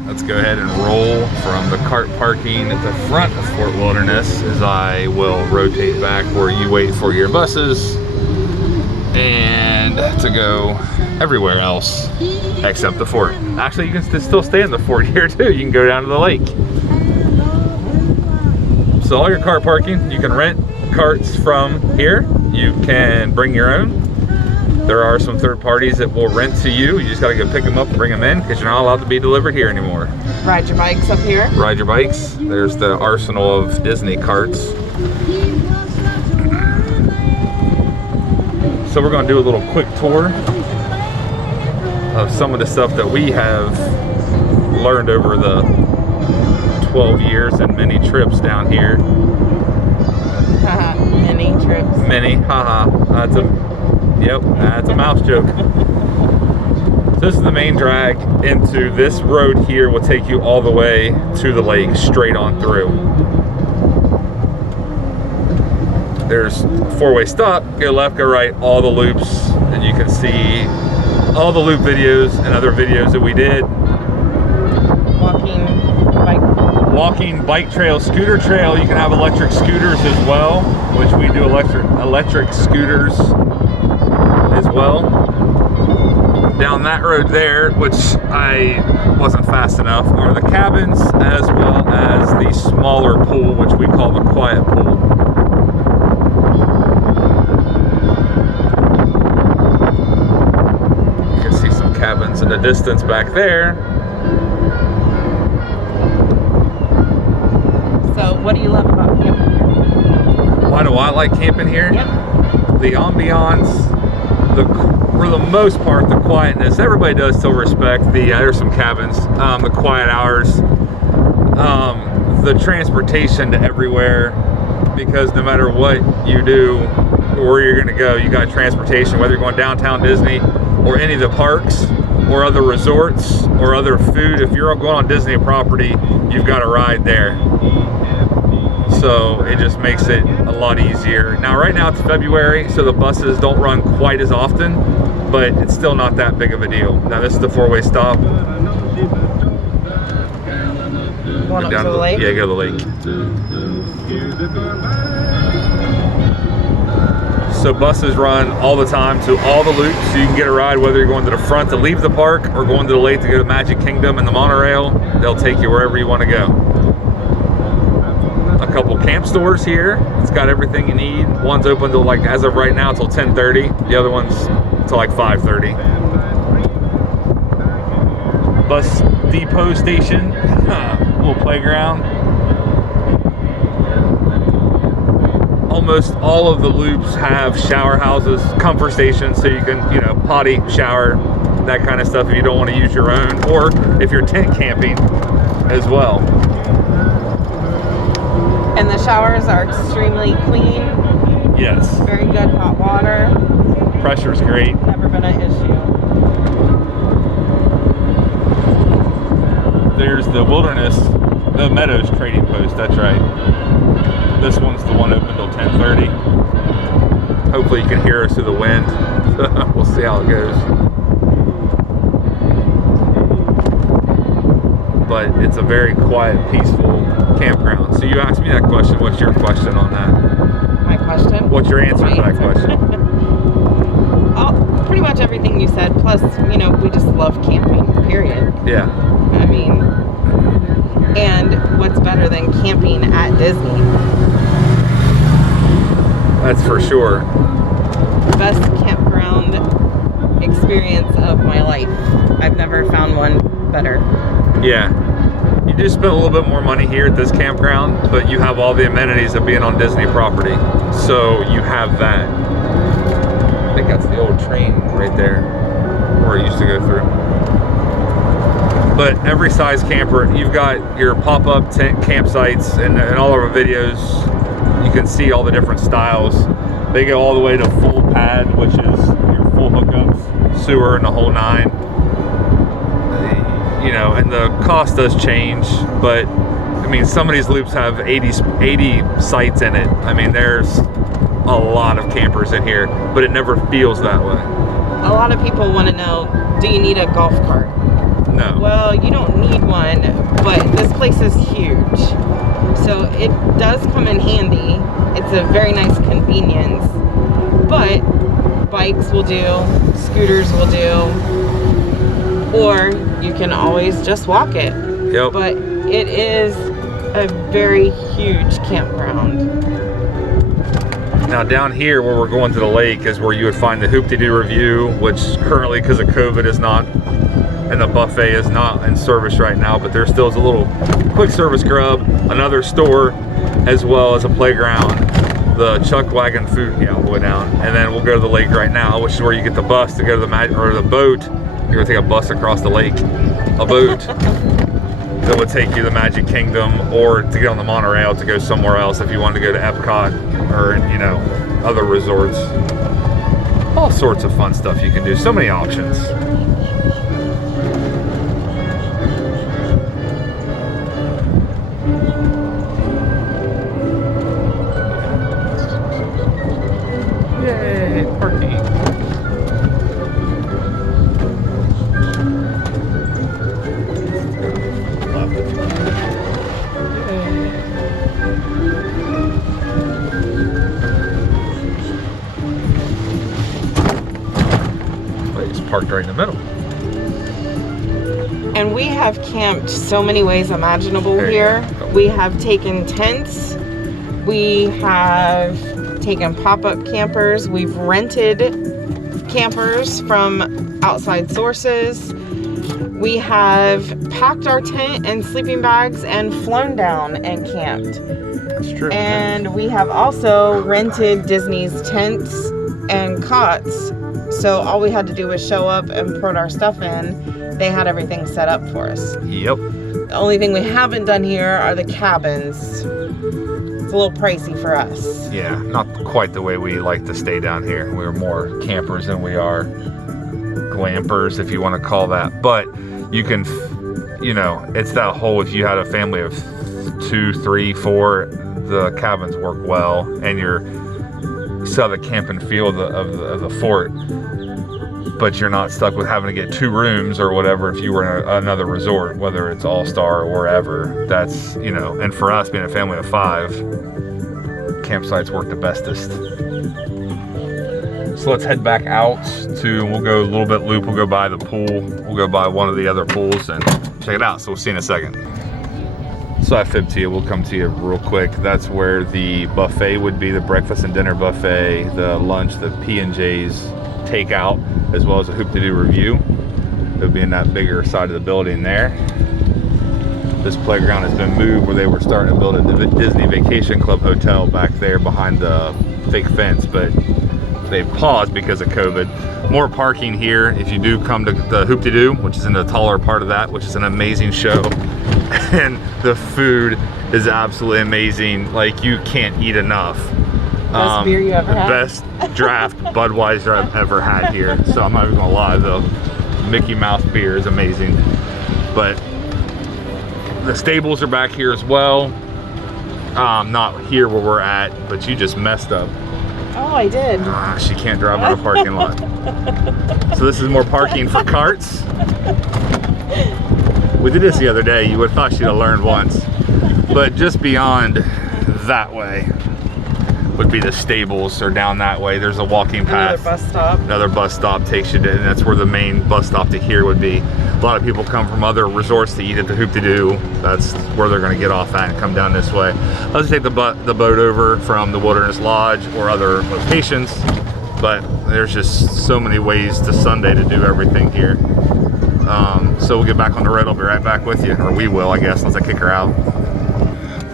Let's go ahead and roll from the cart parking at the front of Fort Wilderness as I will rotate back where you wait for your buses and to go everywhere else except the fort. Actually, you can still stay in the fort here too. You can go down to the lake. So all your cart parking, you can rent carts from here. You can bring your own. There are some third parties that will rent to you. You just gotta go pick them up and bring them in because you're not allowed to be delivered here anymore. Ride your bikes up here. Ride your bikes. There's the arsenal of Disney carts. So we're gonna do a little quick tour of some of the stuff that we have learned over the 12 years and many trips down here. Many trips. Many, haha. That's a mouse joke. This is the main drag into this road here will take you all the way to the lake, straight on through. There's four-way stop, go left, go right, all the loops, and you can see all the loop videos and other videos that we did. Walking, bike trail, scooter trail. You can have electric scooters as well, which we do electric scooters as well. Down that road there, which I wasn't fast enough, are the cabins as well as the smaller pool, which we call the quiet pool. You can see some cabins in the distance back there. So what do you love about camping here? Why do I like camping here? Yep. The ambiance, for the most part, the quietness. Everybody does still respect there's some cabins, the quiet hours, the transportation to everywhere, because no matter what you do or where you're gonna go, you got transportation, whether you're going downtown Disney or any of the parks or other resorts or other food. If you're going on Disney property, you've got a ride there. So it just makes it a lot easier. Now right now it's February, so the buses don't run quite as often, but it's still not that big of a deal. Now this is the four-way stop. Going up to the lake? Yeah, go to the lake. So buses run all the time to all the loops, so you can get a ride whether you're going to the front to leave the park or going to the lake to go to Magic Kingdom and the monorail. They'll take you wherever you want to go. A couple camp stores here. It's got everything you need. One's open till like, as of right now, until 10:30. The other one's till like 5:30. Bus depot station, little playground. Almost all of the loops have shower houses, comfort stations, so you can, potty, shower, that kind of stuff if you don't want to use your own, or if you're tent camping as well. And the showers are extremely clean. Yes. Very good hot water. Pressure's great. Never been an issue. There's the Meadows trading post, that's right. This one's the one open till 10:30. Hopefully you can hear us through the wind. We'll see how it goes. But it's a very quiet, peaceful campground. So you asked me that question. What's your question on that? My question? What's your answer to that question? Pretty much everything you said. Plus, we just love camping, period. Yeah. I mean, and what's better than camping at Disney? That's for sure. Best campground experience of my life. I've never found one better. Yeah. You do spend a little bit more money here at this campground, but you have all the amenities of being on Disney property. So you have that. I think that's the old train right there where it used to go through. But every size camper, you've got your pop-up tent campsites, and in all of our videos, you can see all the different styles. They go all the way to full pad, which is your full hookups, sewer, and the whole nine. And the cost does change, but I mean, some of these loops have 80 sites in it. I mean, there's a lot of campers in here, but it never feels that way. A lot of people want to know, do you need a golf cart? No. Well, you don't need one this place is huge, so it does come in handy. It's a very nice convenience, but bikes will do, scooters will do, or you can always just walk it. Yep. But it is a very huge campground. Now down here where we're going to the lake is where you would find the Hoop-de-Doo Review, which currently because of COVID is not, and the buffet is not in service right now, but there still is a little quick service grub, another store, as well as a playground, the Chuck Wagon food, yeah, we'll go down, and then we'll go to the lake right now, which is where you get the bus to go to the or the boat. You're gonna take a bus across the lake, a boat that would take you to the Magic Kingdom, or to get on the monorail to go somewhere else if you wanted to go to Epcot or, you know, other resorts. All sorts of fun stuff you can do. So many options. Yay, parking. Parked right in the middle. And we have camped so many ways imaginable here. We have taken tents. We have taken pop-up campers. We've rented campers from outside sources. We have packed our tent and sleeping bags and flown down and camped. That's true. And we have also rented Disney's tents and cots. So all we had to do was show up and put our stuff in. They had everything set up for us. Yep. The only thing we haven't done here are the cabins. It's a little pricey for us. Yeah, not quite the way we like to stay down here. We're more campers than we are glampers, if you want to call that. But you can, you know, it's that whole, if you had a family of 2, 3, 4, the cabins work well, and you still have the camp and feel of the fort, but you're not stuck with having to get 2 rooms or whatever if you were in another resort, whether it's All-Star or wherever. That's, you know, and for us being a family of 5, campsites work the bestest. So let's head back out to, we'll go a little bit loop, we'll go by the pool, we'll go by one of the other pools and check it out. So we'll see in a second. So I fibbed to you, we'll come to you real quick. That's where the buffet would be, the breakfast and dinner buffet, the lunch, the P&J's takeout, as well as a Hoop-de-Doo Review. It would be in that bigger side of the building there. This playground has been moved where they were starting to build a Disney Vacation Club hotel back there behind the fake fence, but they've paused because of COVID. More parking here if you do come to the Hoop-de-Doo, which is in the taller part of that, which is an amazing show. And the food is absolutely amazing. Like, you can't eat enough. Best beer you ever had? Best draft Budweiser I've ever had here. So I'm not even gonna lie, the Mickey Mouse beer is amazing. But the stables are back here as well. Not here where we're at, but you just messed up. Oh, I did. She can't drive in a parking lot. So this is more parking for carts. We did this the other day. You would have thought she'd have learned once. But just beyond that way would be the stables, or down that way. There's a walking path. Another bus stop. Another bus stop takes you to, and that's where the main bus stop to here would be. A lot of people come from other resorts to eat at the Hoop-de-Doo. That's where they're going to get off at and come down this way. Let's take the boat over from the Wilderness Lodge or other locations. But there's just so many ways to Sunday to do everything here. So we'll get back on the road. I'll be right back with you, or we will, I guess, once I kick her out.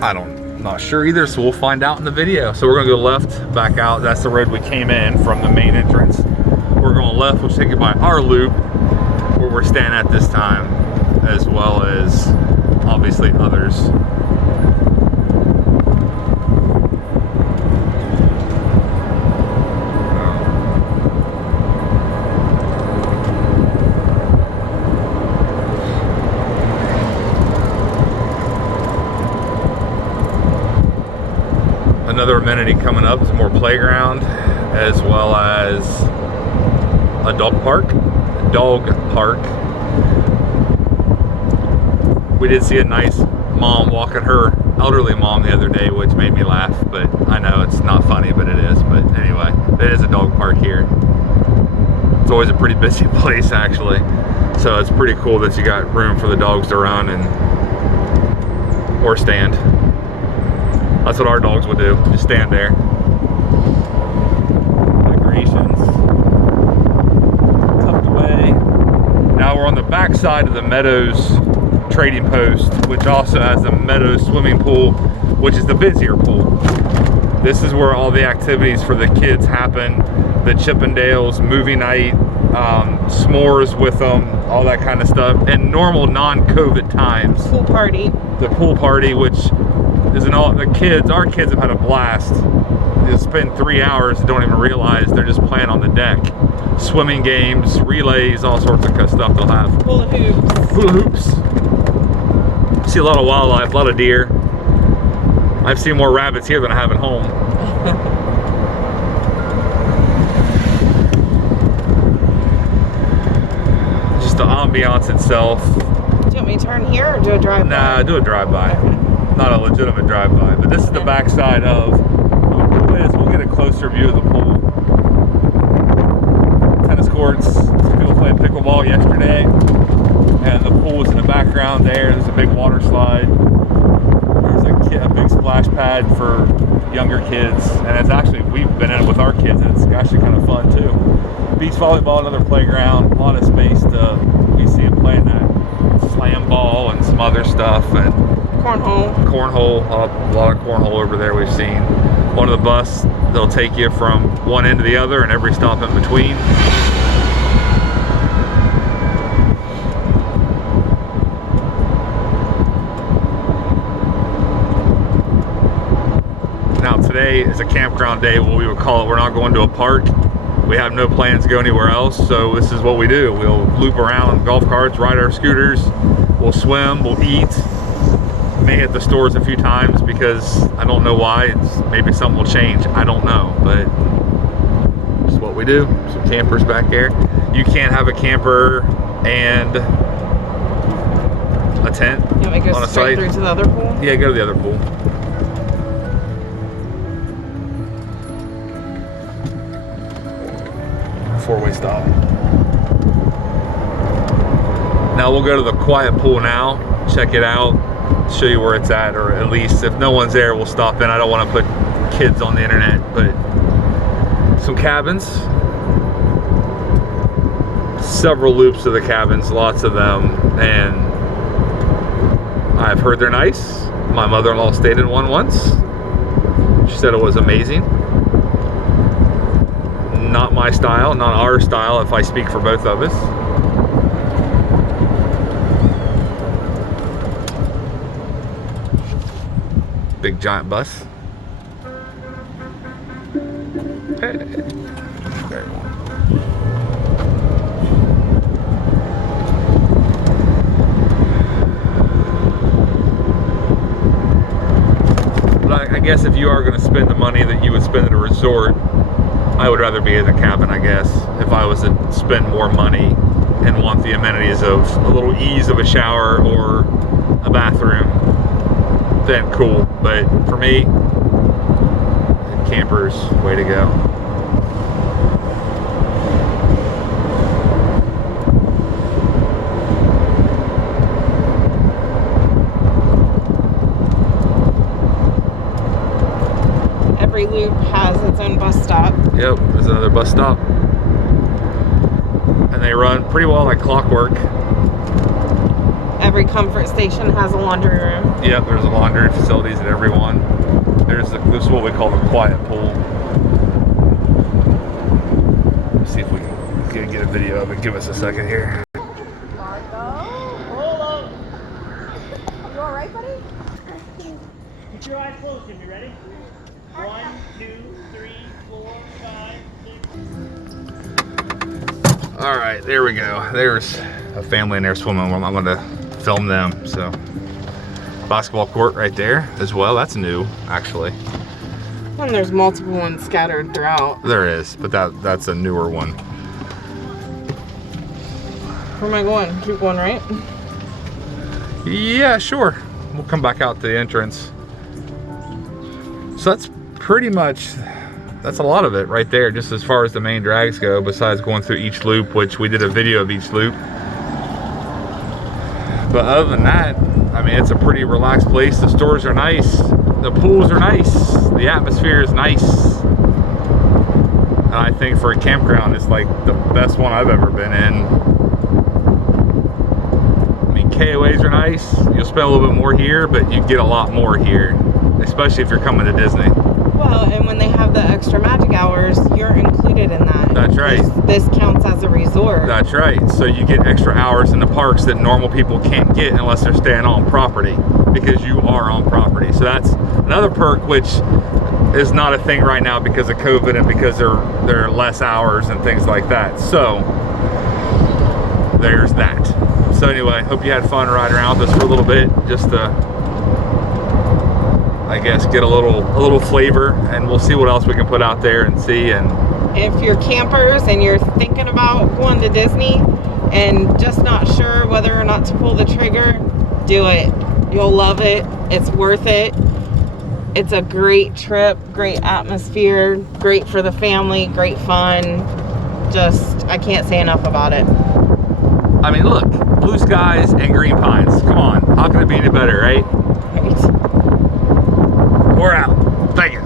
I'm not sure either, so we'll find out in the video. So we're gonna go left, back out. That's the road we came in from, the main entrance. We're going left, we'll take it by our loop, where we're staying at this time, as well as obviously others. Another amenity coming up is more playground, as well as a dog park. We did see a nice mom walking her elderly mom the other day, which made me laugh, but I know it's not funny, but it is. But anyway, it is a dog park here. It's always a pretty busy place, actually. So it's pretty cool that you got room for the dogs to run or stand. That's what our dogs would do, just stand there. Recreations. Tucked away. Now we're on the back side of the Meadows trading post, which also has the Meadows swimming pool, which is the busier pool. This is where all the activities for the kids happen. The Chippendales, movie night, s'mores with them, all that kind of stuff. And normal non-COVID times. Pool party. The pool party, which isn't all the kids. Our kids have had a blast. They spend 3 hours and don't even realize they're just playing on the deck. Swimming games, relays, all sorts of stuff they'll have. Hula hoops. Hula hoops. See a lot of wildlife, a lot of deer. I've seen more rabbits here than I have at home. Just the ambiance itself. Do you want me to turn here or do a drive-by? Nah, do a drive-by. Okay. Not a legitimate drive-by, but this is the backside of the pool is. We'll get a closer view of the pool. Tennis courts. People played pickleball yesterday, and the pool is in the background there. There's a big water slide. There's a big splash pad for younger kids, and it's actually, we've been in it with our kids, and it's actually kind of fun too. Beach volleyball, another playground, a lot of space we see them playing that slam ball and some other stuff, and Cornhole. a lot of cornhole over there we've seen. One of the bus, they'll take you from one end to the other and every stop in between. Now today is a campground day, what we would call it. We're not going to a park. We have no plans to go anywhere else, so this is what we do. We'll loop around golf carts, ride our scooters, we'll swim, we'll eat. May hit the stores a few times because I don't know why. Maybe something will change. I don't know, but it's what we do. Some campers back there. You can't have a camper and a tent You want me to go on a straight site. through to the other pool? Yeah, go to the other pool. Four-way stop. Now we'll go to the quiet pool now, check it out, show you where it's at, or at least if no one's there, we'll stop in. I don't want to put kids on the internet, but some cabins. Several loops of the cabins, lots of them, and I've heard they're nice. My mother-in-law stayed in one once. She said it was amazing. Not my style, not our style if I speak for both of us. Big giant bus. Hey. There you go. But I guess if you are going to spend the money that you would spend at a resort, I would rather be in a cabin, I guess. If I was to spend more money and want the amenities of a little ease of a shower or a bathroom, then cool. But for me, campers, way to go. Every loop has its own bus stop. Yep, there's another bus stop. And they run pretty well like clockwork. Every comfort station has a laundry room. Yep, there's a laundry facilities at every one. This is what we call the quiet pool. Let's see if we can get a video of it. Give us a second here. Hold you all right, buddy? Keep your eyes closed. You ready? 1, 2, 3, 4, 5, 6. All right, there we go. There's a family in there swimming. I'm going to film them. So, basketball court right there as well. That's new, actually. And there's multiple ones scattered throughout. There is, but that's a newer one. Where am I going? Keep going right? Yeah, sure. we'll come back out to the entrance. So that's pretty much, that's a lot of it right there, just as far as the main drags go, besides going through each loop, which we did a video of each loop. But other than that, I mean, it's a pretty relaxed place. The stores are nice, the pools are nice, the atmosphere is nice. And I think for a campground, it's like the best one I've ever been in. I mean, KOAs are nice. You'll spend a little bit more here, but you get a lot more here, especially if you're coming to Disney. Well, and when they have the extra magic hours, you're included in that. That's right. This counts as a resort. That's right. So you get extra hours in the parks that normal people can't get unless they're staying on property, because you are on property. So that's another perk, which is not a thing right now because of COVID and because there are less hours and things like that. So there's that. So anyway, hope you had fun riding around with us for a little bit, just to, I guess, get a little flavor, and we'll see what else we can put out there and see. And if you're campers and you're thinking about going to Disney and just not sure whether or not to pull the trigger, do it. You'll love it. It's worth it. It's a great trip, great atmosphere, great for the family, great fun. Just, I can't say enough about it. I mean, look, blue skies and green pines. Come on, how can it be any better, right? Right. We're out. Thank you.